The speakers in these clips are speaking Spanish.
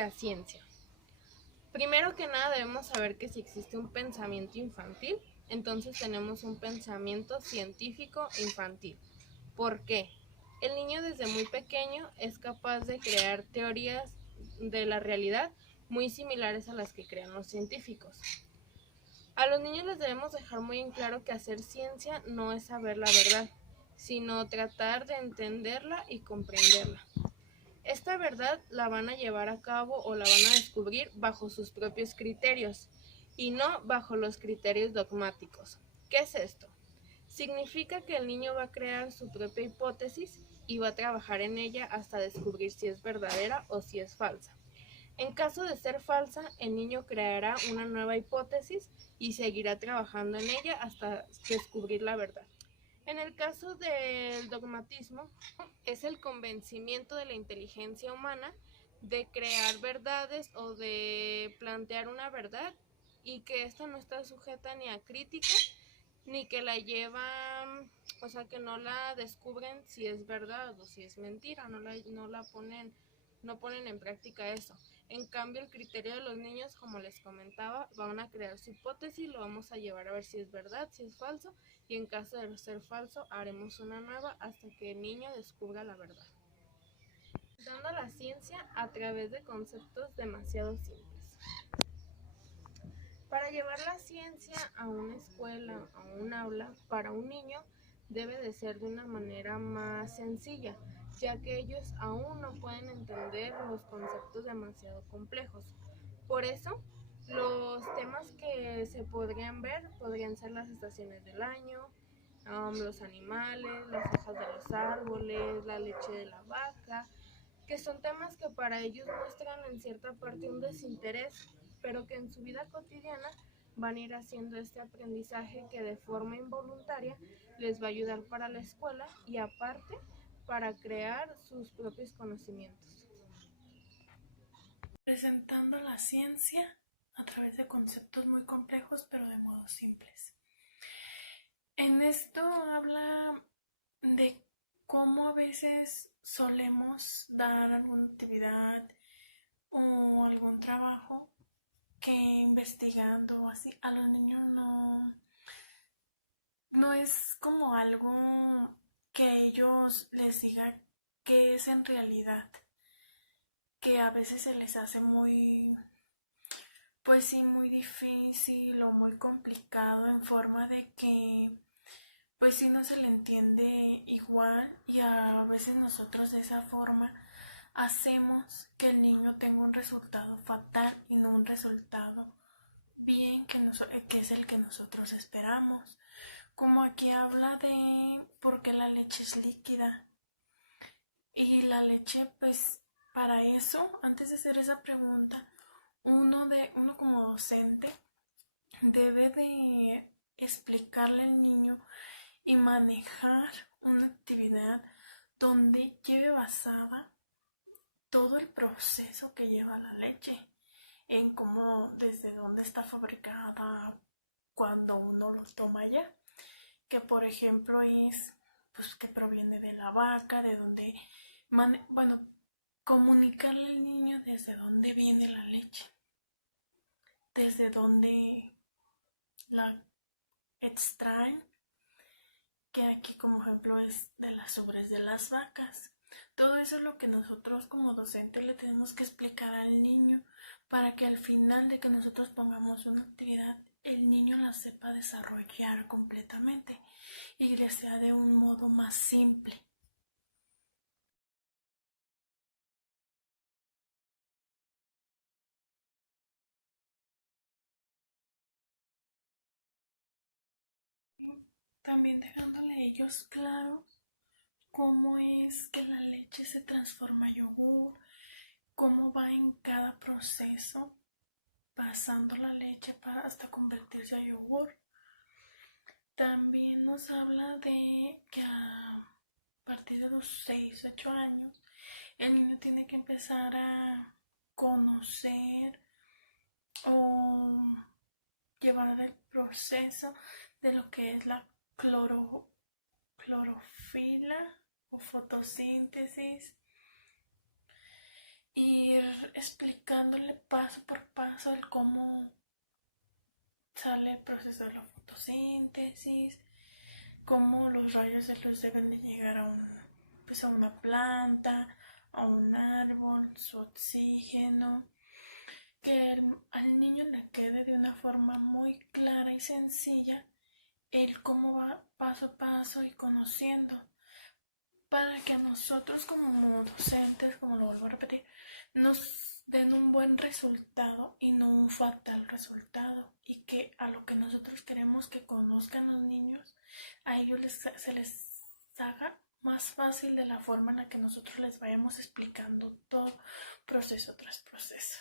la ciencia. Primero que nada debemos saber que si existe un pensamiento infantil, entonces tenemos un pensamiento científico infantil. ¿Por qué? El niño desde muy pequeño es capaz de crear teorías de la realidad muy similares a las que crean los científicos. A los niños les debemos dejar muy en claro que hacer ciencia no es saber la verdad, sino tratar de entenderla y comprenderla. Esta verdad la van a llevar a cabo o la van a descubrir bajo sus propios criterios y no bajo los criterios dogmáticos. ¿Qué es esto? Significa que el niño va a crear su propia hipótesis y va a trabajar en ella hasta descubrir si es verdadera o si es falsa. En caso de ser falsa, el niño creará una nueva hipótesis y seguirá trabajando en ella hasta descubrir la verdad. En el caso del dogmatismo, es el convencimiento de la inteligencia humana de crear verdades o de plantear una verdad y que esta no está sujeta ni a crítica ni que la llevan, o sea, que no la descubren si es verdad o si es mentira, no ponen en práctica eso. En cambio, el criterio de los niños, como les comentaba, van a crear su hipótesis, lo vamos a llevar a ver si es verdad, si es falso, y en caso de ser falso, haremos una nueva hasta que el niño descubra la verdad. Dando la ciencia a través de conceptos demasiado simples. Para llevar la ciencia a una escuela o a un aula, para un niño, debe de ser de una manera más sencilla, ya que ellos aún no pueden entender los conceptos demasiado complejos. Por eso, los temas que se podrían ver podrían ser las estaciones del año, los animales, las hojas de los árboles, la leche de la vaca, que son temas que para ellos muestran en cierta parte un desinterés, pero que en su vida cotidiana van a ir haciendo este aprendizaje que de forma involuntaria les va a ayudar para la escuela y aparte para crear sus propios conocimientos. Presentando la ciencia a través de conceptos muy complejos pero de modos simples. En esto habla de cómo a veces solemos dar alguna actividad o algún trabajo que investigando así a los niños no es como algo que ellos les diga qué es en realidad, que a veces se les hace muy, pues sí, muy difícil o muy complicado en forma de que pues sí no se le entiende igual y a veces nosotros de esa forma hacemos que el niño tenga un resultado fatal y no un resultado bien que es el que nosotros esperamos. Como aquí habla de por qué la leche es líquida. Y la leche, pues, para eso, antes de hacer esa pregunta, uno como docente debe de explicarle al niño y manejar una actividad donde lleve basada todo el proceso que lleva la leche, en cómo, desde dónde está fabricada cuando uno lo toma ya, que por ejemplo es, pues, que proviene de la vaca, de dónde, bueno, comunicarle al niño desde dónde viene la leche, desde dónde la extraen, que aquí como ejemplo es de las ubres de las vacas. Todo eso es lo que nosotros como docentes le tenemos que explicar al niño para que al final de que nosotros pongamos una actividad, el niño la sepa desarrollar completamente y le sea de un modo más simple. También dejándole a ellos claro cómo es que la leche se transforma a yogur, cómo va en cada proceso pasando la leche para hasta convertirse a yogur. También nos habla de que a partir de los 6, 8 años el niño tiene que empezar a conocer o llevar el proceso de lo que es la clorofila o fotosíntesis ir explicándole paso por paso el cómo sale el proceso de la fotosíntesis, cómo los rayos de luz deben de llegar pues a una planta, a un árbol, su oxígeno, que al niño le quede de una forma muy clara y sencilla el cómo va paso a paso y conociendo, para que a nosotros como docentes, como lo vuelvo a repetir, nos den un buen resultado y no un fatal resultado, y que a lo que nosotros queremos que conozcan los niños, a ellos se les haga más fácil de la forma en la que nosotros les vayamos explicando todo proceso tras proceso.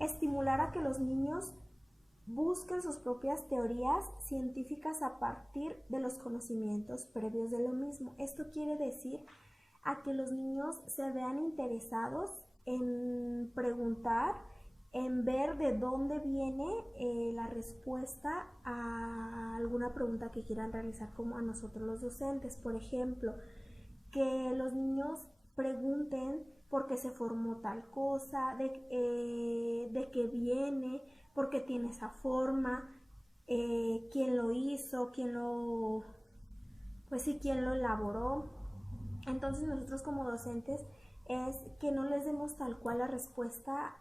Estimular a que los niños busquen sus propias teorías científicas a partir de los conocimientos previos de lo mismo. Esto quiere decir a que los niños se vean interesados en preguntar, en ver de dónde viene la respuesta a alguna pregunta que quieran realizar, como a nosotros los docentes. Por ejemplo, que los niños pregunten por qué se formó tal cosa, de qué viene, por qué tiene esa forma, quién lo hizo, quién lo elaboró. Entonces nosotros como docentes es que no les demos tal cual la respuesta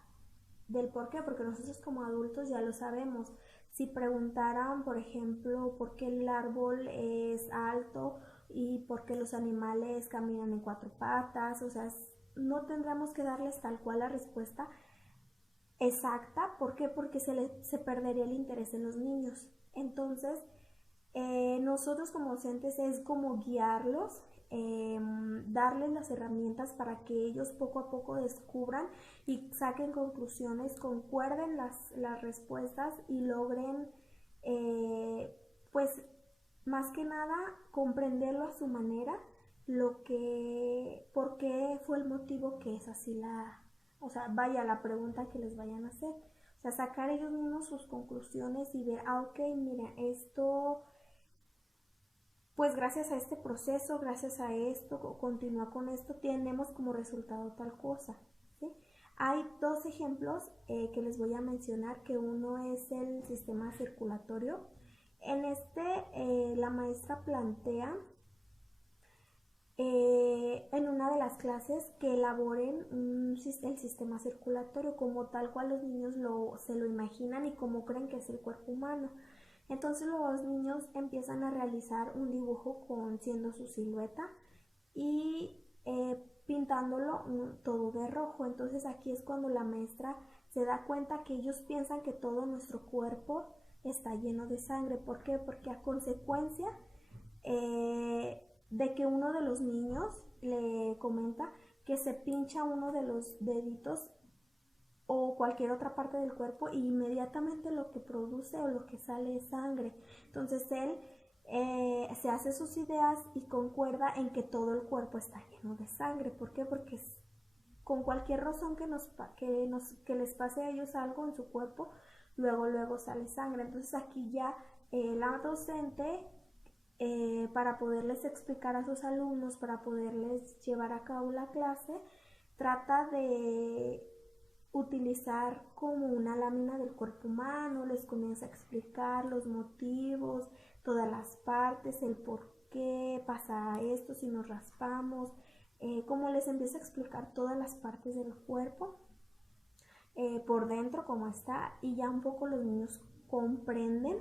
del por qué, porque nosotros como adultos ya lo sabemos. Si preguntaran, por ejemplo, por qué el árbol es alto y por qué los animales caminan en cuatro patas, o sea, no tendríamos que darles tal cual la respuesta exacta. ¿Por qué? Porque se perdería el interés en los niños. Entonces, nosotros como docentes es como guiarlos, darles las herramientas para que ellos poco a poco descubran y saquen conclusiones, concuerden las respuestas y logren, pues más que nada, comprenderlo a su manera, por qué fue el motivo que es así la pregunta que les vayan a hacer. O sea, sacar ellos mismos sus conclusiones y ver, ok, mira, esto, pues gracias a este proceso, gracias a esto, continúa con esto, tenemos como resultado tal cosa, ¿sí? Hay dos ejemplos que les voy a mencionar, que uno es el sistema circulatorio. En la maestra plantea en una de las clases que elaboren el sistema circulatorio como tal cual los niños se lo imaginan y como creen que es el cuerpo humano. Entonces los niños empiezan a realizar un dibujo siendo su silueta y pintándolo todo de rojo. Entonces aquí es cuando la maestra se da cuenta que ellos piensan que todo nuestro cuerpo está lleno de sangre. ¿Por qué? Porque a consecuencia de que uno de los niños le comenta que se pincha uno de los deditos o cualquier otra parte del cuerpo y inmediatamente lo que produce o lo que sale es sangre. Entonces él se hace sus ideas y concuerda en que todo el cuerpo está lleno de sangre. ¿Por qué? Porque con cualquier razón que les pase a ellos algo en su cuerpo, luego sale sangre. Entonces aquí ya la docente, para poderles explicar a sus alumnos, para poderles llevar a cabo la clase, trata de utilizar como una lámina del cuerpo humano, les comienza a explicar los motivos, todas las partes, el por qué pasa esto si nos raspamos, como les empieza a explicar todas las partes del cuerpo, por dentro cómo está, y ya un poco los niños comprenden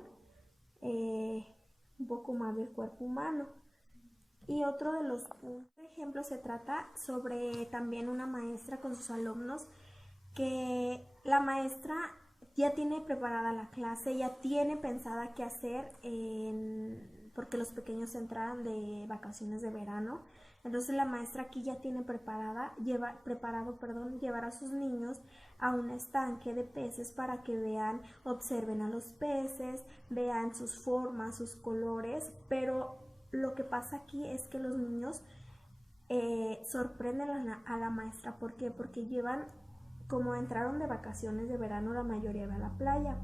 un poco más del cuerpo humano. Y otro de los ejemplos se trata sobre también una maestra con sus alumnos, que la maestra ya tiene preparada la clase, ya tiene pensada qué hacer porque los pequeños entraran de vacaciones de verano. Entonces la maestra aquí ya tiene preparado llevar a sus niños a un estanque de peces para que observen a los peces, vean sus formas, sus colores, pero lo que pasa aquí es que los niños sorprenden a la maestra. ¿Por qué? Porque llevan como entraron de vacaciones de verano, la mayoría va a la playa.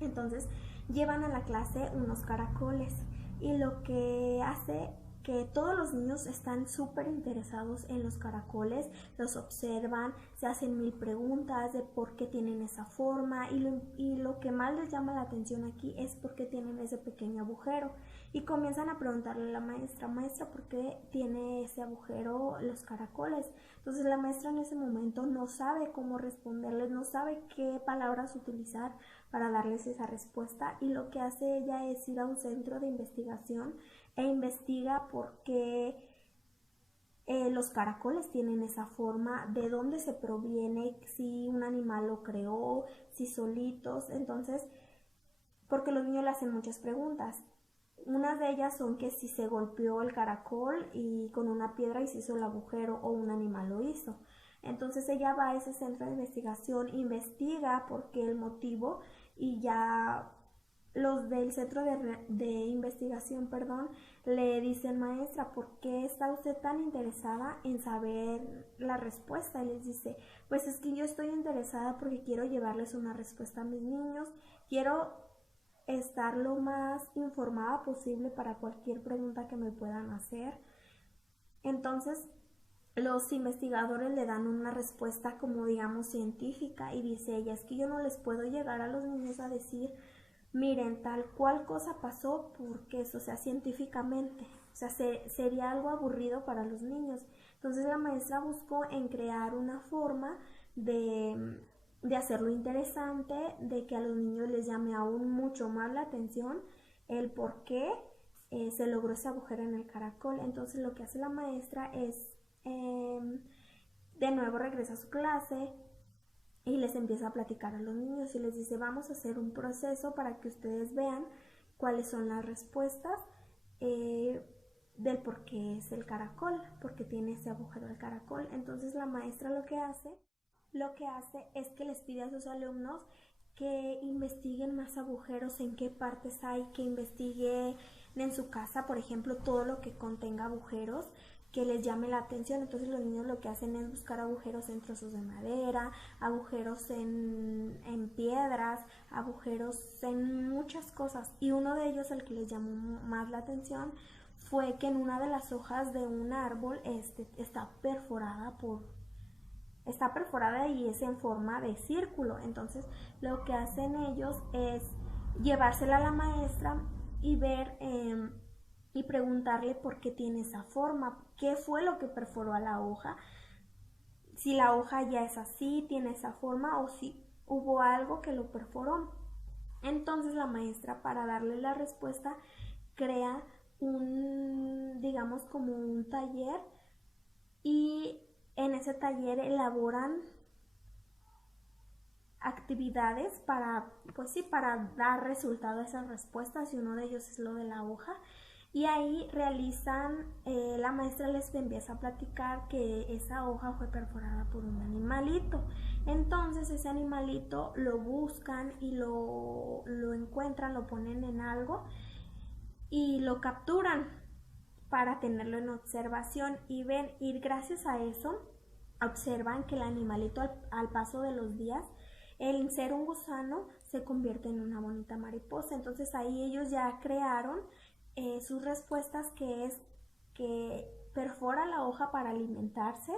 Entonces llevan a la clase unos caracoles y lo que hace que todos los niños están súper interesados en los caracoles, los observan, se hacen mil preguntas de por qué tienen esa forma y lo que más les llama la atención aquí es por qué tienen ese pequeño agujero y comienzan a preguntarle a la maestra, maestra, ¿por qué tiene ese agujero los caracoles? Entonces la maestra en ese momento no sabe cómo responderles, no sabe qué palabras utilizar para darles esa respuesta y lo que hace ella es ir a un centro de investigación e investiga por qué los caracoles tienen esa forma, de dónde se proviene, si un animal lo creó, si solitos. Entonces, porque los niños le hacen muchas preguntas. Unas de ellas son que si se golpeó el caracol y con una piedra y se hizo el agujero o un animal lo hizo. Entonces ella va a ese centro de investigación, investiga por qué el motivo y ya los del centro de investigación, le dicen, maestra, ¿por qué está usted tan interesada en saber la respuesta? Y les dice, pues es que yo estoy interesada porque quiero llevarles una respuesta a mis niños, quiero estar lo más informada posible para cualquier pregunta que me puedan hacer. Entonces, los investigadores le dan una respuesta como digamos científica y dice ella, es que yo no les puedo llegar a los niños a decir, miren, tal cual cosa pasó porque eso, o sea, científicamente, o sea, sería algo aburrido para los niños. Entonces la maestra buscó en crear una forma de hacerlo interesante, de que a los niños les llame aún mucho más la atención el por qué se logró ese agujero en el caracol. Entonces lo que hace la maestra es, de nuevo regresa a su clase, y les empieza a platicar a los niños y les dice, vamos a hacer un proceso para que ustedes vean cuáles son las respuestas del por qué es el caracol, porque tiene ese agujero el caracol. Entonces la maestra lo que hace es que les pide a sus alumnos que investiguen más agujeros, en qué partes hay, que investiguen en su casa, por ejemplo, todo lo que contenga agujeros, que les llame la atención. Entonces los niños lo que hacen es buscar agujeros en trozos de madera, agujeros en piedras, agujeros en muchas cosas. Y uno de ellos, el que les llamó más la atención, fue que en una de las hojas de un árbol está perforada y es en forma de círculo. Entonces lo que hacen ellos es llevársela a la maestra y ver y preguntarle por qué tiene esa forma, qué fue lo que perforó a la hoja, si la hoja ya es así, tiene esa forma o si hubo algo que lo perforó. Entonces la maestra, para darle la respuesta, crea digamos como un taller, y en ese taller elaboran actividades para dar resultado a esas respuestas, y uno de ellos es lo de la hoja. Y ahí la maestra les empieza a platicar que esa hoja fue perforada por un animalito. Entonces ese animalito lo buscan y lo encuentran, lo ponen en algo y lo capturan para tenerlo en observación y gracias a eso observan que el animalito al paso de los días, el ser un gusano, se convierte en una bonita mariposa. Entonces ahí ellos ya crearon sus respuestas, que es que perfora la hoja para alimentarse.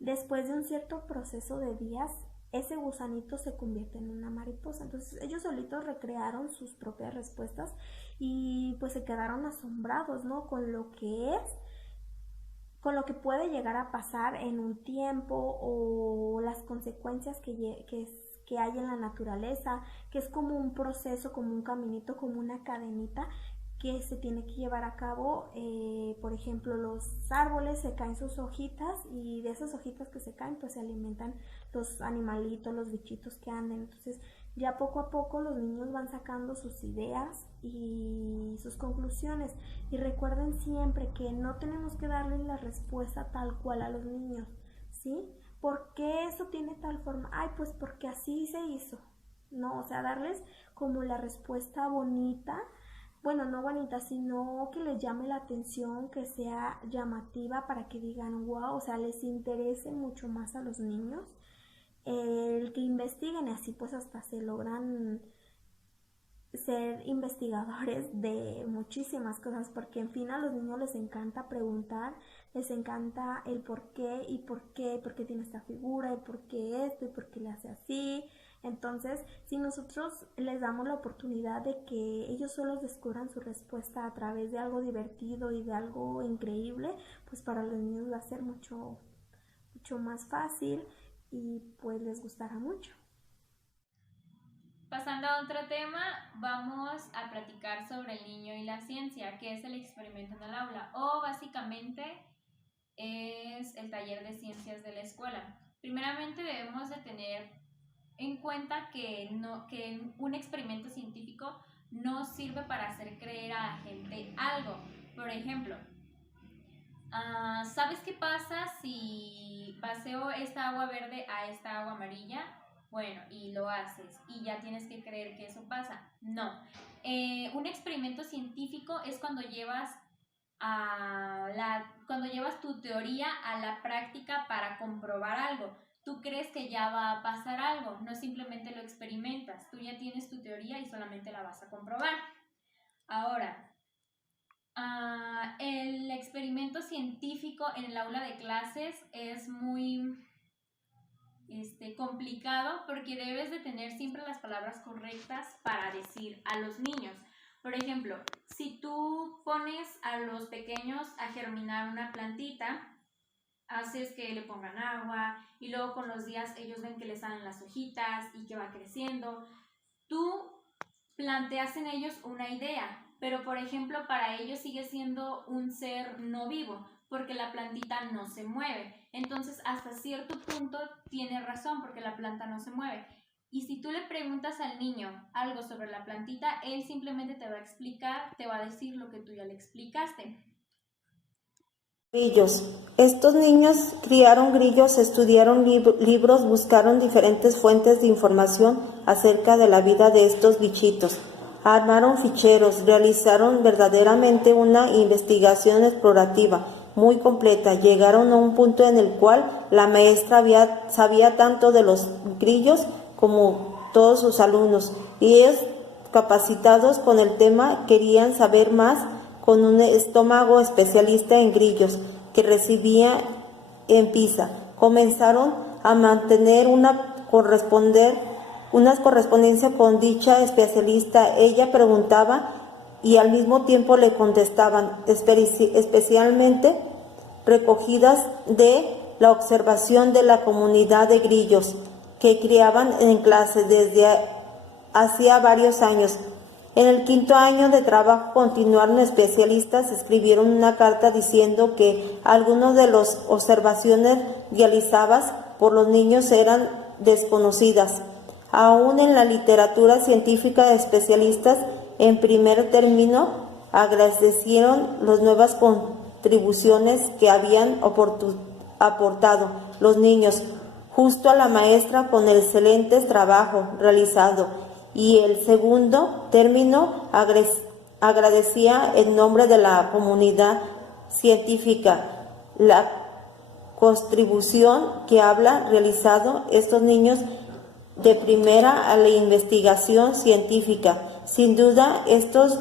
Después de un cierto proceso de días, ese gusanito se convierte en una mariposa. Entonces ellos solitos recrearon sus propias respuestas y pues se quedaron asombrados, ¿no? Con lo que puede llegar a pasar en un tiempo, o las consecuencias que hay en la naturaleza, que es como un proceso, como un caminito, como una cadenita que se tiene que llevar a cabo. Por ejemplo, los árboles se caen sus hojitas y de esas hojitas que se caen pues se alimentan los animalitos, los bichitos que anden. Entonces ya poco a poco los niños van sacando sus ideas y sus conclusiones, y recuerden siempre que no tenemos que darles la respuesta tal cual a los niños, ¿sí? ¿Por qué eso tiene tal forma? Ay, pues porque así se hizo. No, o sea, darles como la respuesta bonita, bueno, no bonita, sino que les llame la atención, que sea llamativa para que digan wow, o sea, les interese mucho más a los niños. el que investiguen, y así pues hasta se logran ser investigadores de muchísimas cosas, porque en fin a los niños les encanta preguntar, les encanta el por qué tiene esta figura, y por qué esto, y por qué le hace así. Entonces, si nosotros les damos la oportunidad de que ellos solos descubran su respuesta a través de algo divertido y de algo increíble, pues para los niños va a ser mucho más fácil y pues les gustará mucho. Pasando a otro tema, vamos a platicar sobre el niño y la ciencia, que es el experimento en el aula, o básicamente es el taller de ciencias de la escuela. Primeramente debemos de tener en cuenta que un experimento científico no sirve para hacer creer a la gente algo. Por ejemplo, ¿sabes qué pasa si paseo esta agua verde a esta agua amarilla? Bueno, y lo haces y ya tienes que creer que eso pasa. No. Un experimento científico es cuando llevas tu teoría a la práctica para comprobar algo. Tú crees que ya va a pasar algo, no simplemente lo experimentas. Tú ya tienes tu teoría y solamente la vas a comprobar. Ahora, el experimento científico en el aula de clases es muy complicado porque debes de tener siempre las palabras correctas para decir a los niños. Por ejemplo, si tú pones a los pequeños a germinar una plantita, haces que le pongan agua y luego con los días ellos ven que le salen las hojitas y que va creciendo. Tú planteas en ellos una idea, pero por ejemplo para ellos sigue siendo un ser no vivo porque la plantita no se mueve. Entonces hasta cierto punto tiene razón porque la planta no se mueve. Y si tú le preguntas al niño algo sobre la plantita, él simplemente te va a explicar, te va a decir lo que tú ya le explicaste. Grillos. Estos niños criaron grillos, estudiaron libros, buscaron diferentes fuentes de información acerca de la vida de estos bichitos. Armaron ficheros, realizaron verdaderamente una investigación explorativa muy completa. Llegaron a un punto en el cual la maestra sabía tanto de los grillos como todos sus alumnos, y ellos, capacitados con el tema, querían saber más, con un estómago especialista en grillos que recibía en Pisa. Comenzaron a mantener una correspondencia con dicha especialista. Ella preguntaba y al mismo tiempo le contestaban, especialmente recogidas de la observación de la comunidad de grillos que criaban en clase desde hacía varios años. En el 5º año de trabajo continuaron especialistas, escribieron una carta diciendo que algunas de las observaciones realizadas por los niños eran desconocidas. Aún en la literatura científica de especialistas, en primer término, agradecieron las nuevas contribuciones que habían aportado los niños justo a la maestra con el excelente trabajo realizado, y el segundo término agradecía en nombre de la comunidad científica la contribución que habla realizado estos niños de primera a la investigación científica. Sin duda, estos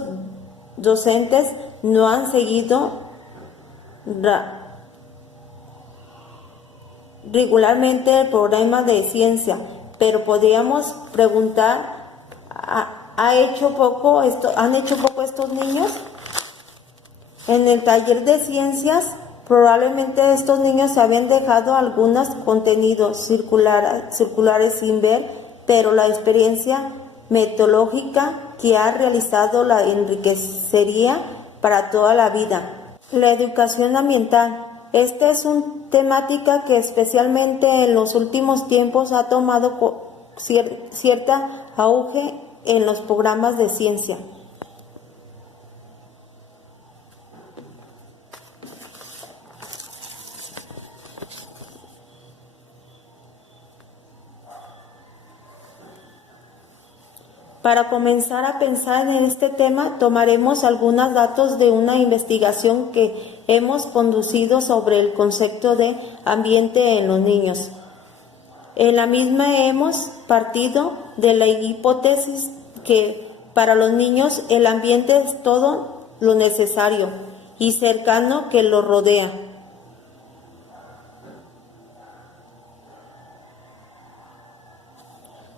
docentes no han seguido regularmente el programa de ciencia, pero podríamos preguntar, ¿han hecho poco estos niños? En el taller de ciencias, probablemente estos niños se habían dejado algunos contenidos circulares sin ver, pero la experiencia metodológica que ha realizado la enriquecería para toda la vida. La educación ambiental. Esta es una temática que especialmente en los últimos tiempos ha tomado cierta auge en los programas de ciencia. Para comenzar a pensar en este tema, tomaremos algunos datos de una investigación que hemos conducido sobre el concepto de ambiente en los niños. En la misma hemos partido de la hipótesis que para los niños el ambiente es todo lo necesario y cercano que lo rodea.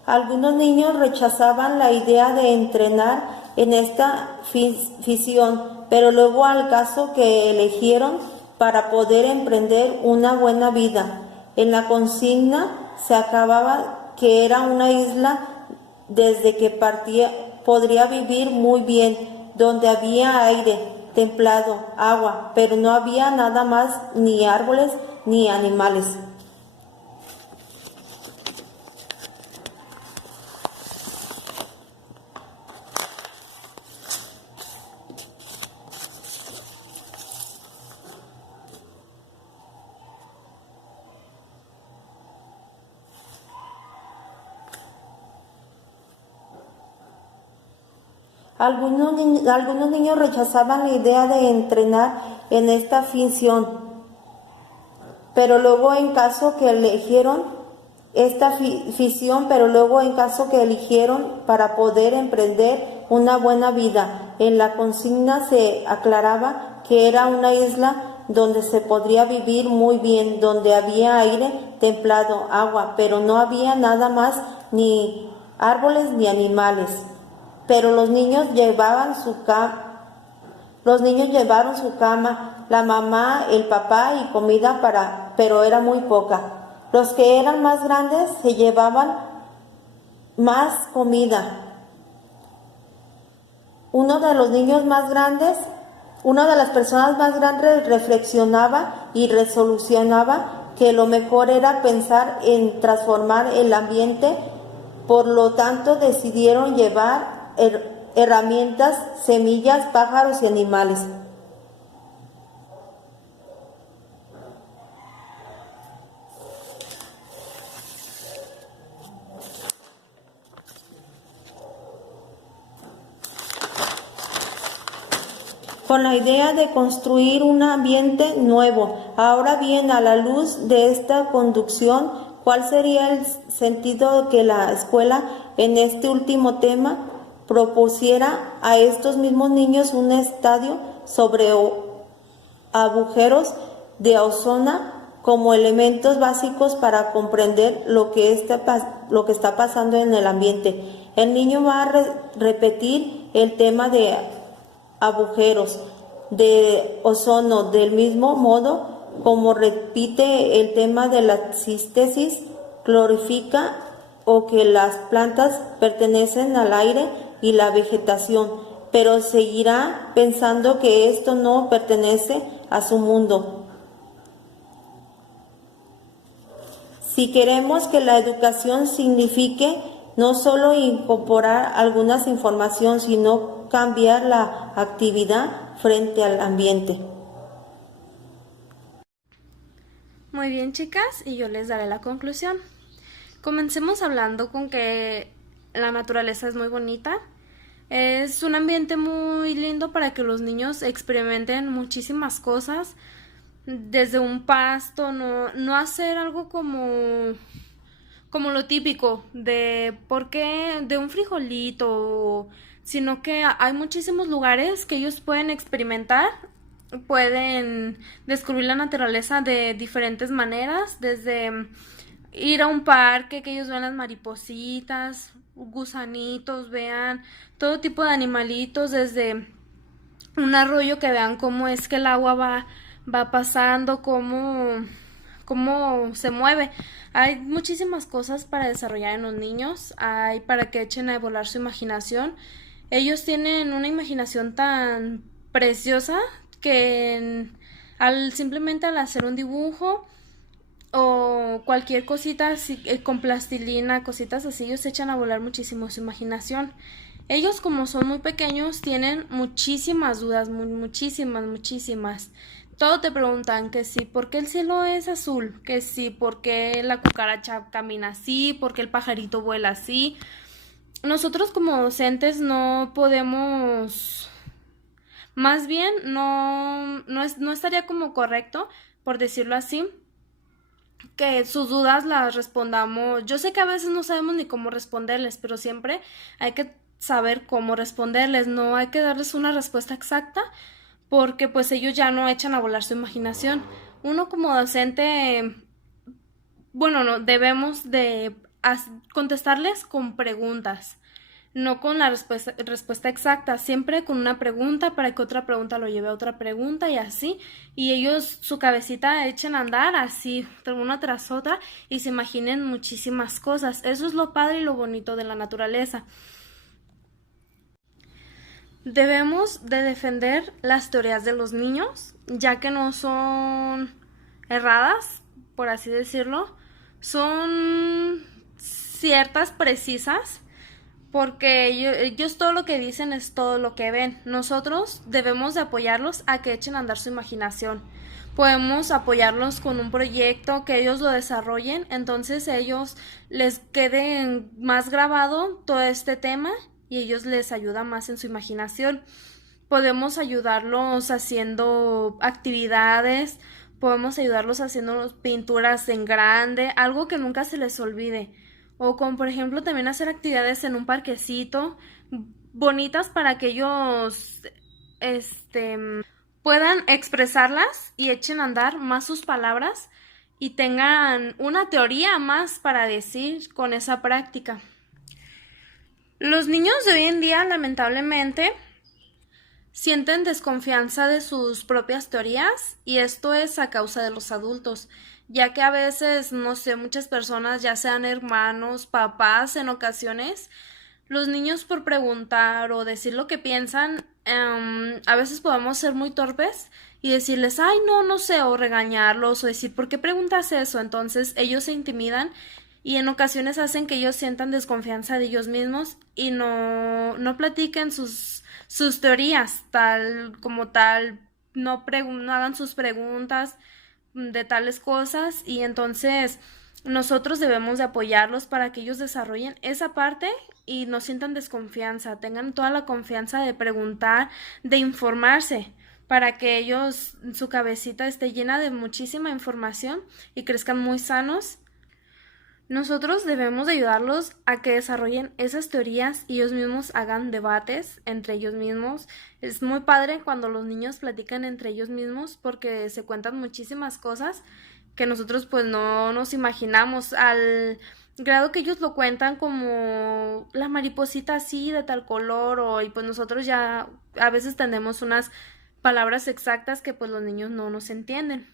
Algunos niños rechazaban la idea de entrenar en esta fisión, pero luego al caso que eligieron para poder emprender una buena vida. En la consigna se acababa que era una isla desde que partía podría vivir muy bien, donde había aire templado, agua, pero no había nada más, ni árboles ni animales. Algunos niños rechazaban la idea de entrenar en esta ficción, pero luego en caso que eligieron para poder emprender una buena vida. En la consigna se aclaraba que era una isla donde se podría vivir muy bien, donde había aire templado, agua, pero no había nada más, ni árboles ni animales. Pero los niños llevaron su cama, la mamá, el papá y comida pero era muy poca. Los que eran más grandes se llevaban más comida. Una de las personas más grandes reflexionaba y resolucionaba que lo mejor era pensar en transformar el ambiente, por lo tanto decidieron llevar herramientas, semillas, pájaros y animales. Con la idea de construir un ambiente nuevo. Ahora bien, a la luz de esta conducción, ¿cuál sería el sentido que la escuela en este último tema propusiera a estos mismos niños un estudio sobre agujeros de ozono como elementos básicos para comprender lo que está pasando en el ambiente? El niño va a repetir el tema de agujeros de ozono del mismo modo como repite el tema de la síntesis clorofílica o que las plantas pertenecen al aire y la vegetación, pero seguirá pensando que esto no pertenece a su mundo. Si queremos que la educación signifique no solo incorporar algunas información, sino cambiar la actividad frente al ambiente. Muy bien, chicas, y yo les daré la conclusión. Comencemos hablando con que la naturaleza es muy bonita. Es un ambiente muy lindo para que los niños experimenten muchísimas cosas, desde un pasto, no hacer algo como lo típico de por qué de un frijolito, sino que hay muchísimos lugares que ellos pueden experimentar, pueden descubrir la naturaleza de diferentes maneras, desde ir a un parque, que ellos vean las maripositas, gusanitos, vean todo tipo de animalitos, desde un arroyo que vean cómo es que el agua va pasando, cómo se mueve. Hay muchísimas cosas para desarrollar en los niños, hay para que echen a volar su imaginación. Ellos tienen una imaginación tan preciosa que simplemente al hacer un dibujo o cualquier cosita así, con plastilina, cositas así, ellos echan a volar muchísimo su imaginación. Ellos, como son muy pequeños, tienen muchísimas dudas, muchísimas. Todo te preguntan que sí, ¿por qué el cielo es azul? Que sí, ¿por qué la cucaracha camina así? ¿Por qué el pajarito vuela así? Nosotros como docentes no podemos, más bien no estaría como correcto, por decirlo así, que sus dudas las respondamos. Yo sé que a veces no sabemos ni cómo responderles, pero siempre hay que saber cómo responderles, no hay que darles una respuesta exacta porque pues ellos ya no echan a volar su imaginación. Uno como docente, bueno, no, debemos de contestarles con preguntas, no con la respuesta exacta, siempre con una pregunta para que otra pregunta lo lleve a otra pregunta y así, y ellos su cabecita echen a andar así, una tras otra, y se imaginen muchísimas cosas. Eso es lo padre y lo bonito de la naturaleza. Debemos de defender las teorías de los niños, ya que no son erradas, por así decirlo, son ciertas, precisas, porque ellos todo lo que dicen es todo lo que ven. Nosotros debemos de apoyarlos a que echen a andar su imaginación. Podemos apoyarlos con un proyecto, que ellos lo desarrollen, entonces a ellos les quede más grabado todo este tema y ellos les ayuda más en su imaginación. Podemos ayudarlos haciendo actividades, podemos ayudarlos haciendo pinturas en grande, algo que nunca se les olvide. O como por ejemplo también hacer actividades en un parquecito bonitas para que ellos puedan expresarlas y echen a andar más sus palabras y tengan una teoría más para decir con esa práctica. Los niños de hoy en día, lamentablemente, sienten desconfianza de sus propias teorías y esto es a causa de los adultos, ya que a veces, no sé, muchas personas, ya sean hermanos, papás, en ocasiones, los niños por preguntar o decir lo que piensan, a veces podemos ser muy torpes y decirles, ay, no sé, o regañarlos o decir, ¿por qué preguntas eso? Entonces ellos se intimidan y en ocasiones hacen que ellos sientan desconfianza de ellos mismos y no platiquen sus teorías tal como tal, no hagan sus preguntas de tales cosas y entonces nosotros debemos de apoyarlos para que ellos desarrollen esa parte y no sientan desconfianza, tengan toda la confianza de preguntar, de informarse, para que ellos, su cabecita esté llena de muchísima información y crezcan muy sanos. Nosotros debemos de ayudarlos a que desarrollen esas teorías y ellos mismos hagan debates entre ellos mismos. Es muy padre cuando los niños platican entre ellos mismos porque se cuentan muchísimas cosas que nosotros pues no nos imaginamos al grado que ellos lo cuentan como la mariposita así de tal color y pues nosotros ya a veces tenemos unas palabras exactas que pues los niños no nos entienden.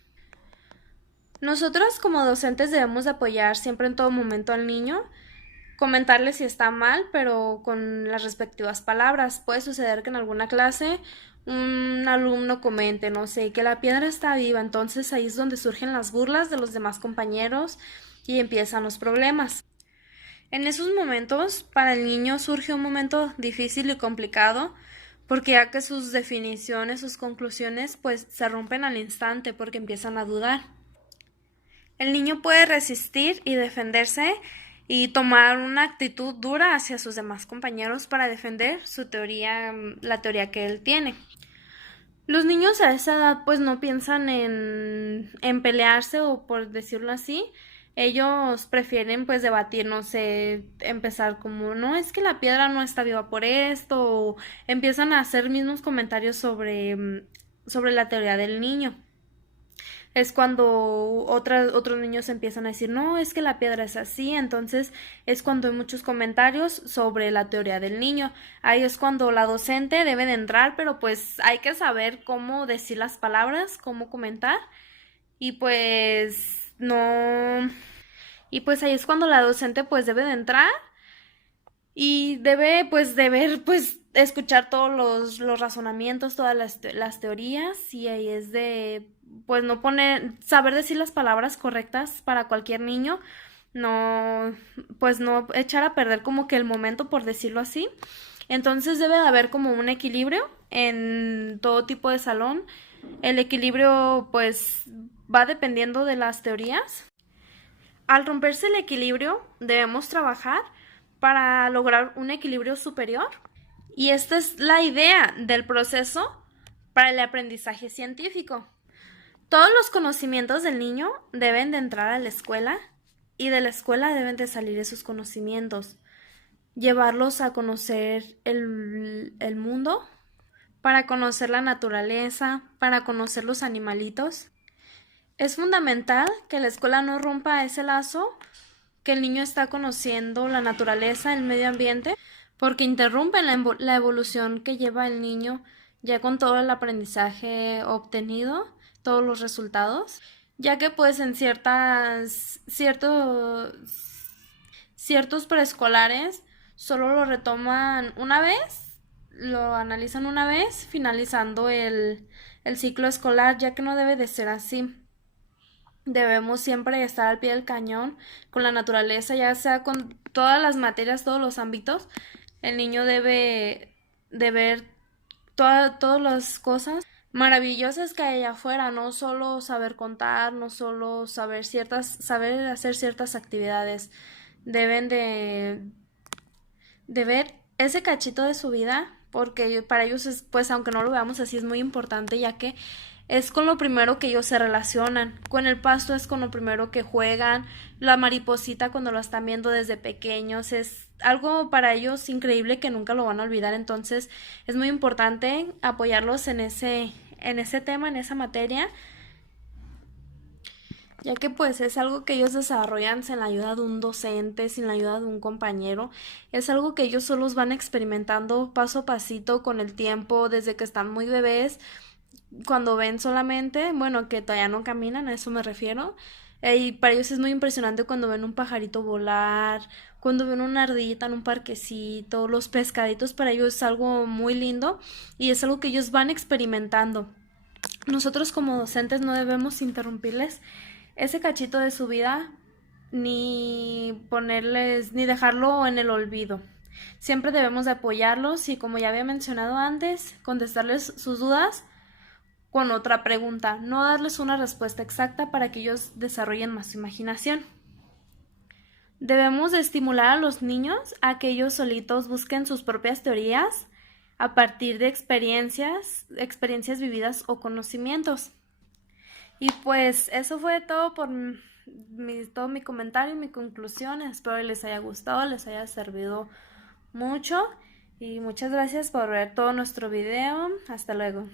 Nosotras como docentes debemos de apoyar siempre en todo momento al niño, comentarle si está mal, pero con las respectivas palabras. Puede suceder que en alguna clase un alumno comente, no sé, que la piedra está viva, entonces ahí es donde surgen las burlas de los demás compañeros y empiezan los problemas. En esos momentos, para el niño surge un momento difícil y complicado, porque ya que sus definiciones, sus conclusiones, pues se rompen al instante porque empiezan a dudar. El niño puede resistir y defenderse y tomar una actitud dura hacia sus demás compañeros para defender su teoría, la teoría que él tiene. Los niños a esa edad pues no piensan en pelearse o por decirlo así, ellos prefieren pues debatir, no sé, empezar como, no, es que la piedra no está viva por esto, o empiezan a hacer mismos comentarios sobre la teoría del niño. Es cuando otros niños empiezan a decir, no, es que la piedra es así, entonces es cuando hay muchos comentarios sobre la teoría del niño. Ahí es cuando la docente debe de entrar, pero pues hay que saber cómo decir las palabras, cómo comentar, y pues no... Y pues ahí es cuando la docente pues debe de entrar y debe pues de ver pues escuchar todos los razonamientos, todas las teorías y ahí es de pues no saber decir las palabras correctas para cualquier niño, no pues no echar a perder como que el momento por decirlo así. Entonces debe de haber como un equilibrio en todo tipo de salón. El equilibrio pues va dependiendo de las teorías. Al romperse el equilibrio debemos trabajar para lograr un equilibrio superior y esta es la idea del proceso para el aprendizaje científico. Todos los conocimientos del niño deben de entrar a la escuela y de la escuela deben de salir esos conocimientos. Llevarlos a conocer el mundo, para conocer la naturaleza, para conocer los animalitos. Es fundamental que la escuela no rompa ese lazo, que el niño está conociendo la naturaleza, el medio ambiente, porque interrumpen la evolución que lleva el niño ya con todo el aprendizaje obtenido, todos los resultados, ya que pues en ciertos preescolares solo lo retoman una vez, lo analizan una vez, finalizando el ciclo escolar, ya que no debe de ser así. Debemos siempre estar al pie del cañón con la naturaleza, ya sea con todas las materias, todos los ámbitos. El niño debe de ver todas las cosas maravillosas que hay allá afuera, no solo saber contar, no solo saber hacer ciertas actividades. Deben de ver ese cachito de su vida, porque para ellos es, pues aunque no lo veamos así, es muy importante, ya que es con lo primero que ellos se relacionan. Con el pasto es con lo primero que juegan. La mariposita cuando lo están viendo desde pequeños es algo para ellos increíble que nunca lo van a olvidar. Entonces es muy importante apoyarlos en ese tema, en esa materia, ya que pues es algo que ellos desarrollan sin la ayuda de un docente, sin la ayuda de un compañero. Es algo que ellos solos van experimentando paso a pasito con el tiempo, desde que están muy bebés, cuando ven solamente, bueno, que todavía no caminan, a eso me refiero, y para ellos es muy impresionante cuando ven un pajarito volar, cuando ven una ardillita en un parquecito, los pescaditos, para ellos es algo muy lindo y es algo que ellos van experimentando. Nosotros como docentes no debemos interrumpirles ese cachito de su vida, ni dejarlo en el olvido. Siempre debemos de apoyarlos y, como ya había mencionado antes, contestarles sus dudas con otra pregunta, no darles una respuesta exacta para que ellos desarrollen más su imaginación. Debemos de estimular a los niños a que ellos solitos busquen sus propias teorías a partir de experiencias vividas o conocimientos. Y pues eso fue todo por todo mi comentario y mi conclusión. Espero que les haya gustado, les haya servido mucho y muchas gracias por ver todo nuestro video. Hasta luego.